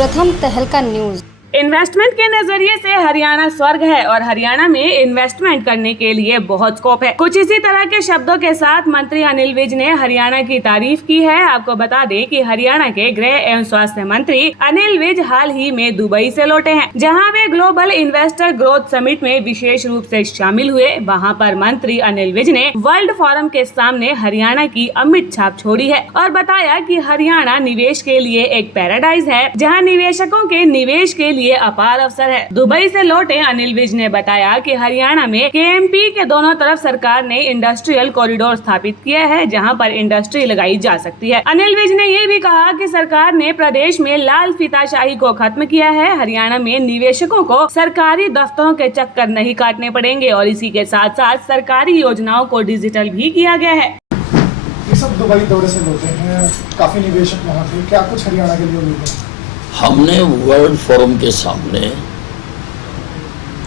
प्रथम तहलका news. Investment के नजरिए से हरियाणा स्वर्ग है और हरियाणा में इन्वेस्टमेंट करने के लिए बहुत स्कोप है। कुछ इसी तरह के शब्दों के साथ मंत्री अनिल विज ने हरियाणा की तारीफ की है। आपको बता दें कि हरियाणा के गृह एवं स्वास्थ्य मंत्री अनिल विज हाल ही में दुबई से लौटे हैं, जहां वे ग्लोबल इन्वेस्टर ग्रोथ समिट में विशेष रूप से शामिल हुए। वहां पर मंत्री अनिल विज ने वर्ल्ड फोरम के सामने हरियाणा की अमिट छाप छोड़ी है और बताया कि हरियाणा निवेश के लिए एक पैराडाइज है, जहाँ निवेशकों के निवेश के लिए अपार अवसर है। दुबई से लौटे अनिल विज ने बताया कि हरियाणा में केएमपी के दोनों तरफ सरकार ने इंडस्ट्रियल कॉरिडोर स्थापित किया है, जहां पर इंडस्ट्री लगाई जा सकती है। अनिल विज ने ये भी कहा कि सरकार ने प्रदेश में लाल फीताशाही को खत्म किया है। हरियाणा में निवेशकों को सरकारी दफ्तरों के चक्कर नहीं काटने पड़ेंगे और इसी के साथ साथ सरकारी योजनाओं को डिजिटल भी किया गया है। ये सब दुबई दौरे से लौटे हैं, काफी निवेशक वहाँ थे, क्या कुछ हरियाणा के लिए उम्मीद है? हमने वर्ल्ड फोरम के सामने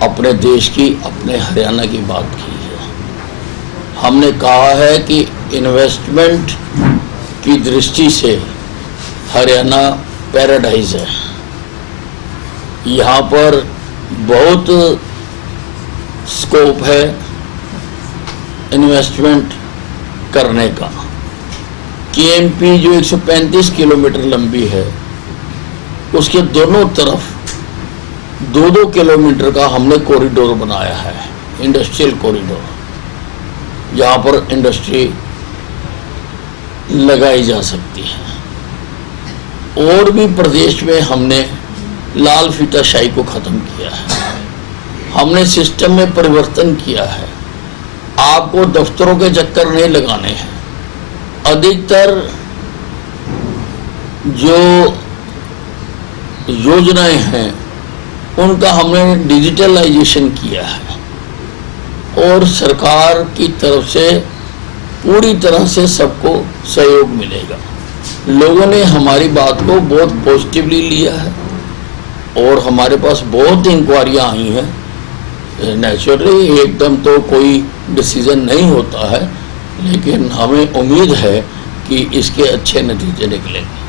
अपने देश की, अपने हरियाणा की बात की है। हमने कहा है कि इन्वेस्टमेंट की दृष्टि से हरियाणा पैराडाइज है। यहाँ पर बहुत स्कोप है इन्वेस्टमेंट करने का। केएमपी जो 135 किलोमीटर लंबी है, उसके दोनों तरफ 2-2 किलोमीटर का हमने कॉरिडोर बनाया है, इंडस्ट्रियल कॉरिडोर, जहाँ पर इंडस्ट्री लगाई जा सकती है। और भी प्रदेश में हमने लाल फीताशाही को ख़त्म किया है। हमने सिस्टम में परिवर्तन किया है। आपको दफ्तरों के चक्कर नहीं लगाने हैं। अधिकतर जो योजनाएं हैं उनका हमने डिजिटलाइजेशन किया है और सरकार की तरफ से पूरी तरह से सबको सहयोग मिलेगा। लोगों ने हमारी बात को बहुत पॉजिटिवली लिया है और हमारे पास बहुत इंक्वायरियां आई हैं। नेचुरली एकदम तो कोई डिसीजन नहीं होता है, लेकिन हमें उम्मीद है कि इसके अच्छे नतीजे निकलेंगे।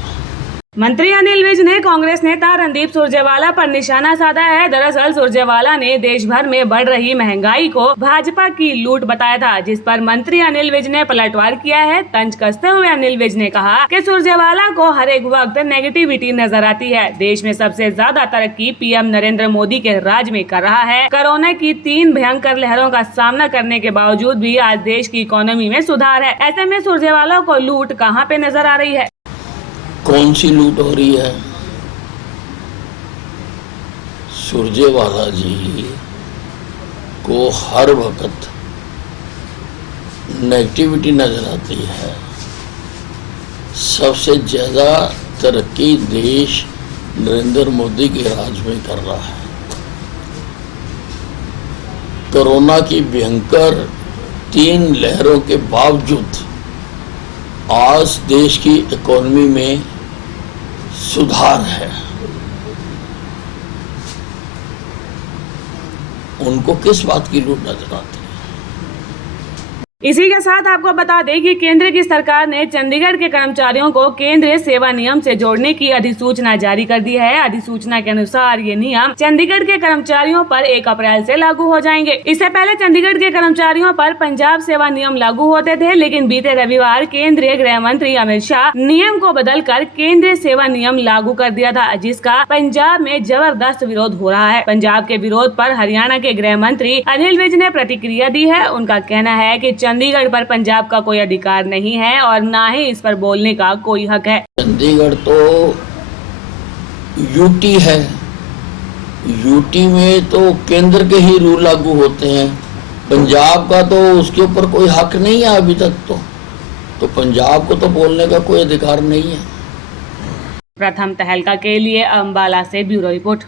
मंत्री अनिल विज ने कांग्रेस नेता रणदीप सुरजेवाला पर निशाना साधा है। दरअसल सुरजेवाला ने देश भर में बढ़ रही महंगाई को भाजपा की लूट बताया था, जिस पर मंत्री अनिल विज ने पलटवार किया है। तंज कसते हुए अनिल विज ने कहा कि सुरजेवाला को हर एक वक्त नेगेटिविटी नजर आती है। देश में सबसे ज्यादा तरक्की पीएम नरेंद्र मोदी के राज में कर रहा है। कोरोना की 3 भयंकर लहरों का सामना करने के बावजूद भी आज देश की इकोनॉमी में सुधार है। ऐसे में सुरजेवाला को लूट कहाँ पे नजर आ रही है? कौन सी लूट हो रही है? सुरजेवाला जी को हर वक्त नेगेटिविटी नजर आती है। सबसे ज्यादा तरक्की देश नरेंद्र मोदी के राज में कर रहा है। कोरोना की भयंकर 3 लहरों के बावजूद आज देश की इकोनॉमी में सुधार है। उनको किस बात की लूट नजर आती है? इसी के साथ आपको बता दें कि केंद्र की सरकार ने चंडीगढ़ के कर्मचारियों को केंद्रीय सेवा नियम से जोड़ने की अधिसूचना जारी कर दी है। अधिसूचना के अनुसार ये नियम चंडीगढ़ के कर्मचारियों पर 1 अप्रैल से लागू हो जाएंगे। इससे पहले चंडीगढ़ के कर्मचारियों पर पंजाब सेवा नियम लागू होते थे, लेकिन बीते रविवार केंद्रीय गृह मंत्री अमित शाह नियम को बदलकर केंद्रीय सेवा नियम लागू कर दिया था, जिसका पंजाब में जबरदस्त विरोध हो रहा है। पंजाब के विरोध पर हरियाणा के गृह मंत्री अनिल विज ने प्रतिक्रिया दी है। उनका कहना है कि चंडीगढ़ पर पंजाब का कोई अधिकार नहीं है और ना ही इस पर बोलने का कोई हक है। चंडीगढ़ तो यूटी है। यूटी में तो केंद्र के ही रूल लागू होते हैं। पंजाब का तो उसके ऊपर कोई हक नहीं है अभी तक। तो पंजाब को तो बोलने का कोई अधिकार नहीं है। प्रथम तहलका के लिए अंबाला से ब्यूरो रिपोर्ट।